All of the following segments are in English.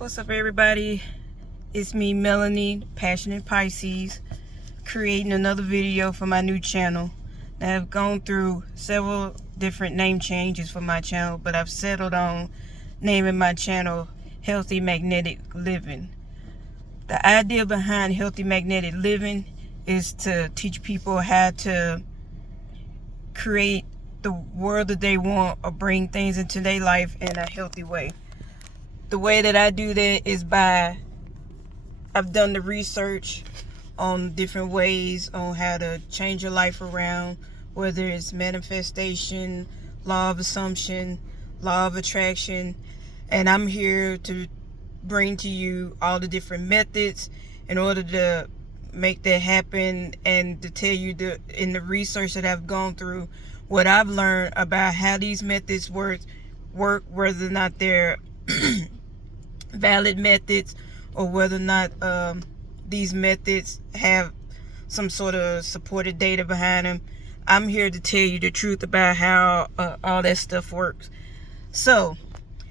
What's up, everybody? It's me, Melanie, Passionate Pisces, creating another video for my new channel. Now, I've gone through several different name changes for my channel, but I've settled on naming my channel Healthy Magnetic Living. The idea behind Healthy Magnetic Living is to teach people how to create the world that they want or bring things into their life in a healthy way. The way that I do that is I've done the research on different ways on how to change your life around, whether it's manifestation, law of assumption, law of attraction, and I'm here to bring to you all the different methods in order to make that happen, and to tell you in the research that I've gone through, what I've learned about how these methods work, whether or not they're valid methods, or whether or not these methods have some sort of supported data behind them. I'm here to tell you the truth about how all that stuff works. So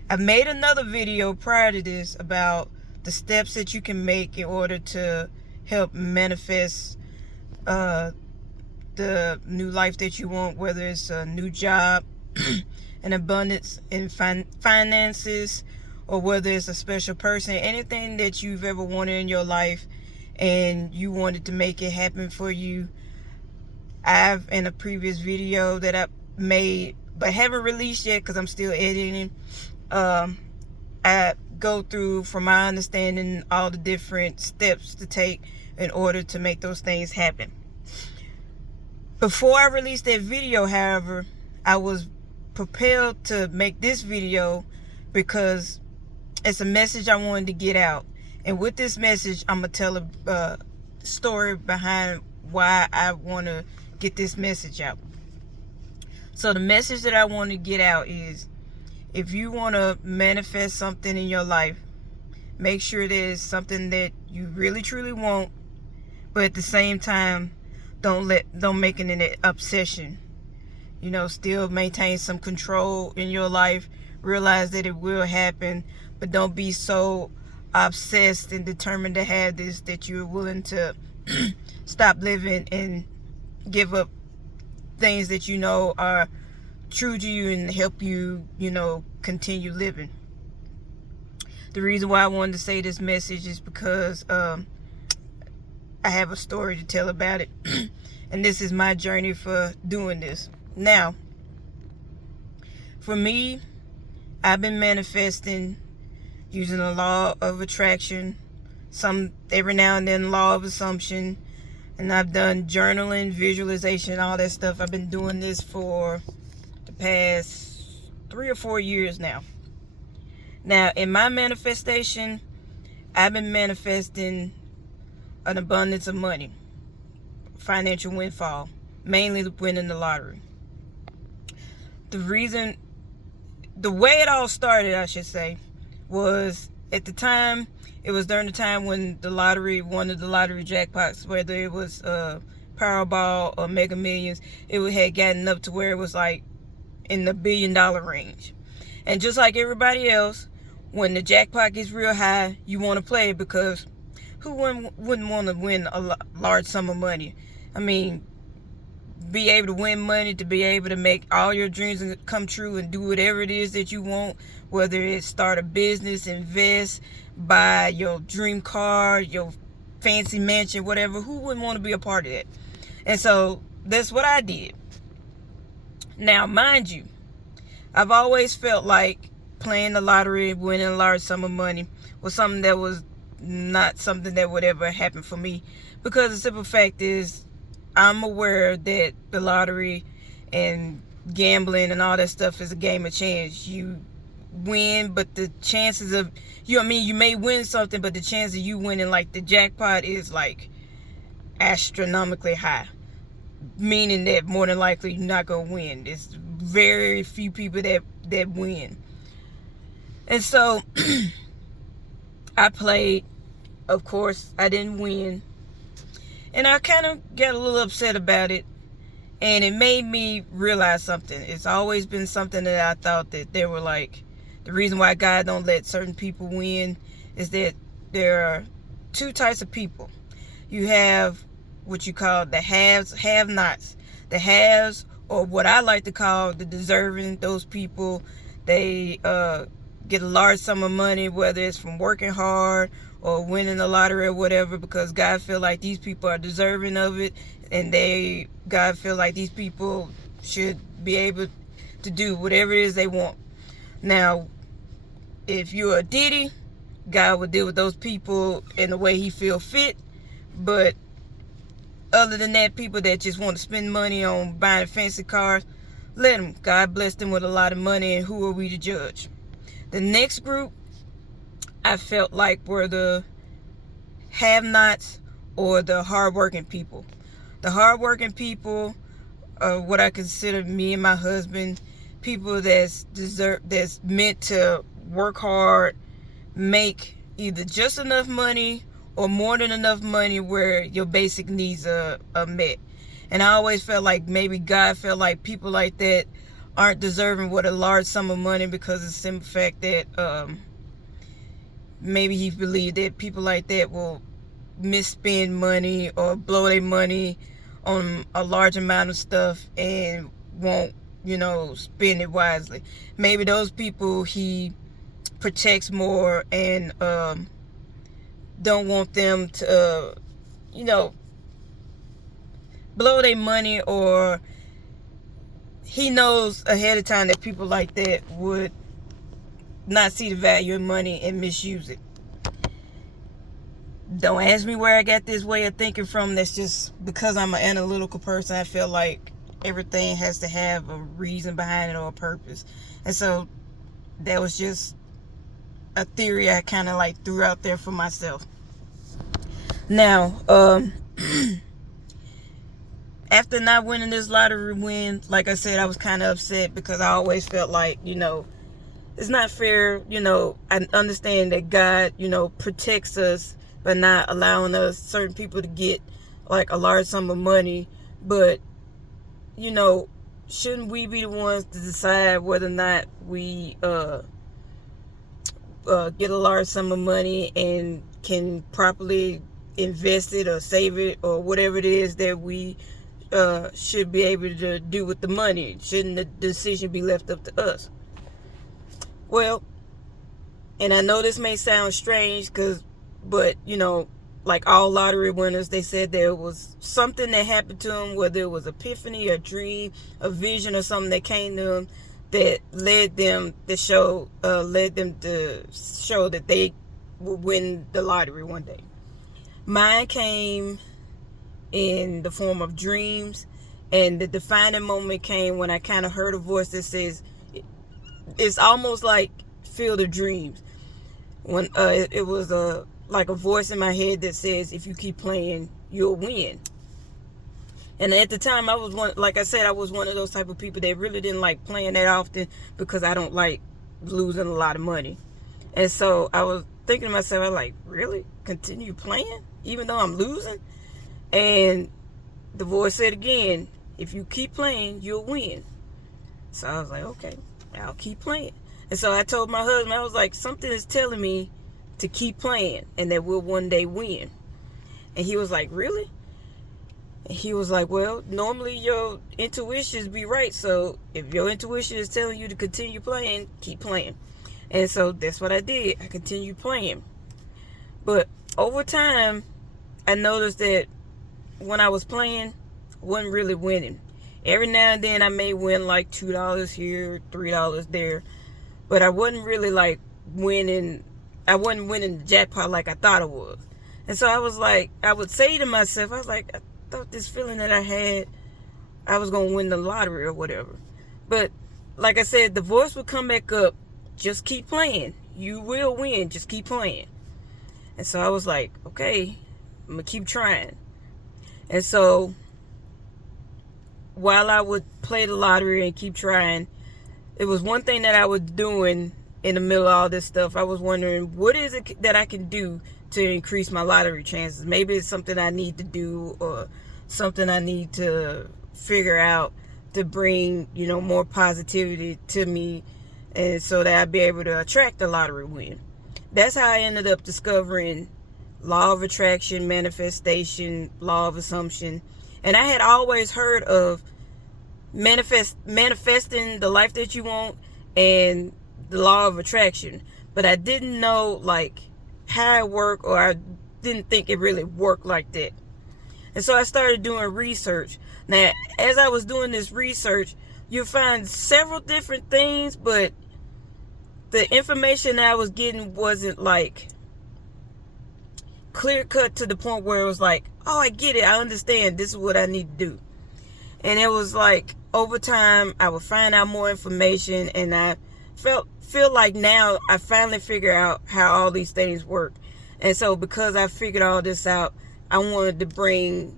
I made another video prior to this about the steps that you can make in order to help manifest the new life that you want, whether it's a new job, an abundance in finances, or whether it's a special person, anything that you've ever wanted in your life and you wanted to make it happen for you. I've, in a previous video that I made but haven't released yet because I'm still editing, I go through, from my understanding, all the different steps to take in order to make those things happen. Before I released that video, however, I was propelled to make this video because it's a message I wanted to get out. And with this message, I'm going to tell a story behind why I want to get this message out. So the message that I want to get out is, if you want to manifest something in your life, make sure there's something that you really truly want, but at the same time, don't make it an obsession. You know, still maintain some control in your life. Realize that it will happen, but don't be so obsessed and determined to have this that you're willing to stop living and give up things that you know are true to you and help you, continue living. The reason why I wanted to say this message is because I have a story to tell about it. And this is my journey for doing this. Now, for me, I've been manifesting using the law of attraction, every now and then law of assumption, and I've done journaling, visualization, all that stuff. I've been doing this for the past 3 or 4 years now. Now, in my manifestation, I've been manifesting an abundance of money, financial windfall, mainly winning the lottery. The way it all started, I should say, was at the time, it was during the time when one of the lottery jackpots, whether it was Powerball or Mega Millions, it had gotten up to where it was like in the $1 billion range. And just like everybody else, when the jackpot gets real high, you want to play it, because who wouldn't want to win a large sum of money? I mean, be able to win money, to be able to make all your dreams come true and do whatever it is that you want, whether it's start a business, invest, buy your dream car, your fancy mansion, whatever. Who wouldn't want to be a part of that? And so that's what I did. Now, mind you, I've always felt like playing the lottery, winning a large sum of money, was something that was not something that would ever happen for me, because the simple fact is, I'm aware that the lottery and gambling and all that stuff is a game of chance. You win, but the chances of you may win something, but the chance of you winning like the jackpot is like astronomically high, meaning that more than likely you're not gonna win. There's very few people that win. And so I played. Of course, I didn't win, and I kind of got a little upset about it, and it made me realize something. It's always been something that I thought that they were like, the reason why God don't let certain people win is that there are two types of people. You have what you call the haves, have-nots. The haves, or what I like to call the deserving, those people, they get a large sum of money, whether it's from working hard or winning the lottery or whatever, because God feel like these people are deserving of it, and God feel like these people should be able to do whatever it is they want. Now, if you're a Diddy, God will deal with those people in the way he feel fit. But other than that, people that just want to spend money on buying fancy cars, let them. God bless them with a lot of money, and who are we to judge? The next group I felt like were the have-nots, or the hardworking people. The hardworking people are what I consider me and my husband, people that's meant to work hard, make either just enough money or more than enough money where your basic needs are met. And I always felt like maybe God felt like people like that aren't deserving with a large sum of money, because of the simple fact that maybe he believed that people like that will misspend money or blow their money on a large amount of stuff and won't, spend it wisely. Maybe those people he protects more and don't want them to, blow their money, or he knows ahead of time that people like that would not see the value in money and misuse it. Don't ask me where I got this way of thinking from. That's just because I'm an analytical person. I feel like everything has to have a reason behind it or a purpose. And so that was just a theory I kind of like threw out there for myself. Now, after not winning this lottery win, like I said, I was kind of upset, because I always felt like, it's not fair. I understand that God, protects us by not allowing us, certain people, to get like a large sum of money. But, shouldn't we be the ones to decide whether or not we get a large sum of money and can properly invest it or save it or whatever it is that we should be able to do with the money? Shouldn't the decision be left up to us? Well, and I know this may sound strange, but like all lottery winners, they said there was something that happened to them, whether it was epiphany, a dream, a vision, or something that came to them that led them to show that they would win the lottery one day. Mine came in the form of dreams, and the defining moment came when I kind of heard a voice that says, it's almost like Field of Dreams, when it was like a voice in my head that says, if you keep playing, you'll win. And at the time, I was one of those type of people that really didn't like playing that often, because I don't like losing a lot of money. And so I was thinking to myself, I was like, really? Continue playing even though I'm losing? And the voice said again, if you keep playing, you'll win. So I was like, okay, I'll keep playing. And so I told my husband, I was like, something is telling me to keep playing and that we'll one day win. And he was like, really? And he was like, well, normally your intuitions be right. So if your intuition is telling you to continue playing, keep playing. And so that's what I did. I continued playing. But over time, I noticed that when I was playing, I wasn't really winning. Every now and then I may win like $2 here, $3 there. But I wasn't really like winning. I wasn't winning the jackpot like I thought it was. And so I was like, I would say to myself, I was like, I thought this feeling that I had, I was going to win the lottery or whatever. But like I said, the voice would come back up, just keep playing. You will win, just keep playing. And so I was like, okay, I'm going to keep trying. And so while I would play the lottery and keep trying, it was one thing that I was doing in the middle of all this stuff. I was wondering, what is it that I can do to increase my lottery chances? Maybe it's something I need to do, or something I need to figure out to bring, more positivity to me, and so that I'd be able to attract the lottery win. That's how I ended up discovering law of attraction, manifestation, law of assumption. And I had always heard of manifesting the life that you want and the law of attraction, but I didn't know like how it worked, or I didn't think it really worked like that. And so I started doing research. Now, as I was doing this research, you'll find several different things, but the information that I was getting wasn't like clear cut to the point where it was like, oh, I get it, I understand, this is what I need to do. And it was like over time I would find out more information, and I feel like now I finally figure out how all these things work. And so because I figured all this out, I wanted to bring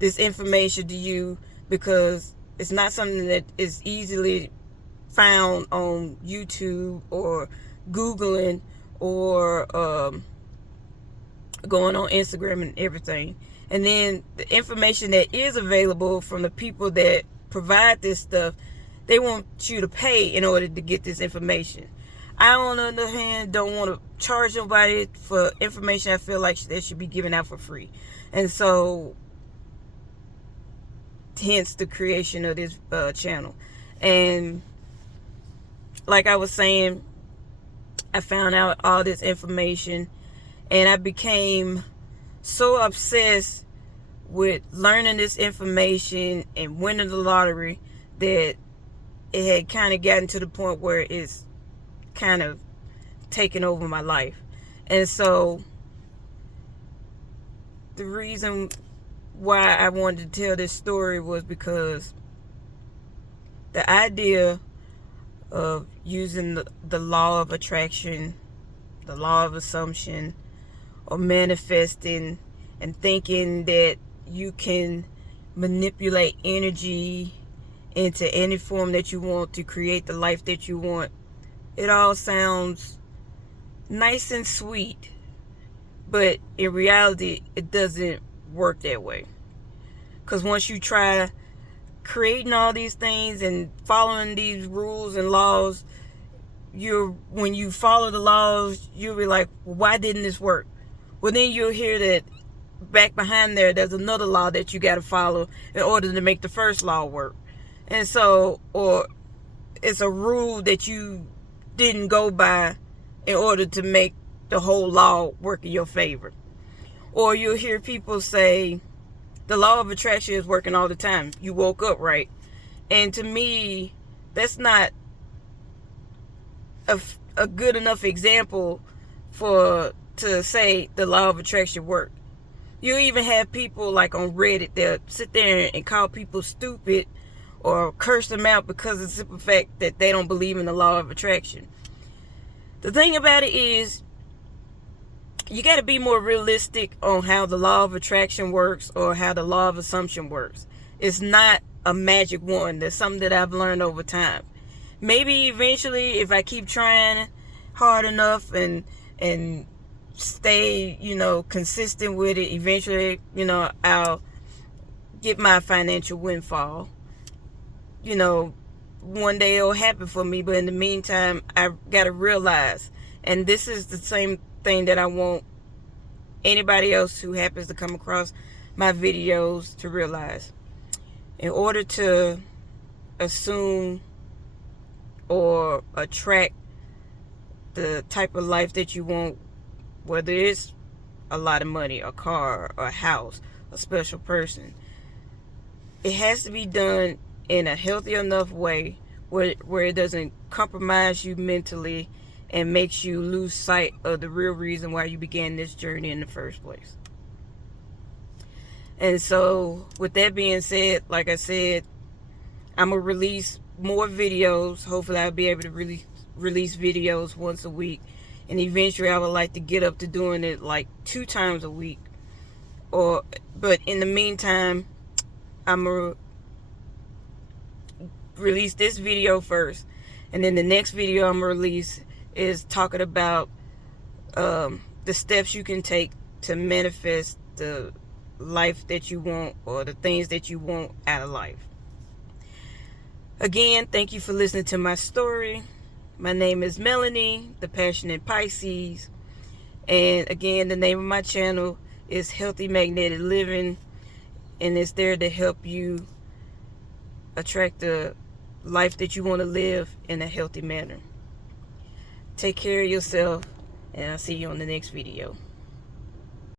this information to you, because it's not something that is easily found on YouTube or Googling or going on Instagram and everything. And then the information that is available from the people that provide this stuff, they want you to pay in order to get this information. I, on the other hand, don't want to charge nobody for information I feel like that should be given out for free. And so, hence the creation of this channel. And like I was saying, I found out all this information, and I became so obsessed with learning this information and winning the lottery that it had kind of gotten to the point where it's kind of taken over my life. And so the reason why I wanted to tell this story was because the idea of using the law of attraction, the law of assumption, or manifesting and thinking that you can manipulate energy into any form that you want to create the life that you want, it all sounds nice and sweet, but in reality it doesn't work that way. Because once you try creating all these things and following these rules and laws, when you follow the laws, you'll be like, well, why didn't this work? Well, then you'll hear that back behind there's another law that you got to follow in order to make the first law work. And so, or it's a rule that you didn't go by in order to make the whole law work in your favor. Or you'll hear people say, the law of attraction is working all the time. You woke up right. And to me, that's not a good enough example to say the law of attraction work. You even have people like on Reddit that sit there and call people stupid or curse them out because of the simple fact that they don't believe in the law of attraction. The thing about it is, you got to be more realistic on how the law of attraction works or how the law of assumption works. It's not a magic wand. That's something that I've learned over time. Maybe eventually, if I keep trying hard enough and stay, consistent with it, eventually, I'll get my financial windfall. One day it'll happen for me, but in the meantime, I've got to realize, and this is the same thing that I want anybody else who happens to come across my videos to realize. In order to assume or attract the type of life that you want, whether it's a lot of money, a car, a house, a special person, it has to be done in a healthy enough way where it doesn't compromise you mentally and makes you lose sight of the real reason why you began this journey in the first place. And so, with that being said, like I said, I'm going to release more videos. Hopefully I'll be able to release videos once a week. And eventually I would like to get up to doing it like 2 times a week. But in the meantime, I'm going to release this video first. And then the next video I'm going to release is talking about the steps you can take to manifest the life that you want, or the things that you want out of life. Again, thank you for listening to my story. My name is Melanie, the Passionate Pisces. And again, the name of my channel is Healthy Magnetic Living, and it's there to help you attract the life that you want to live in a healthy manner. Take care of yourself, and I'll see you on the next video.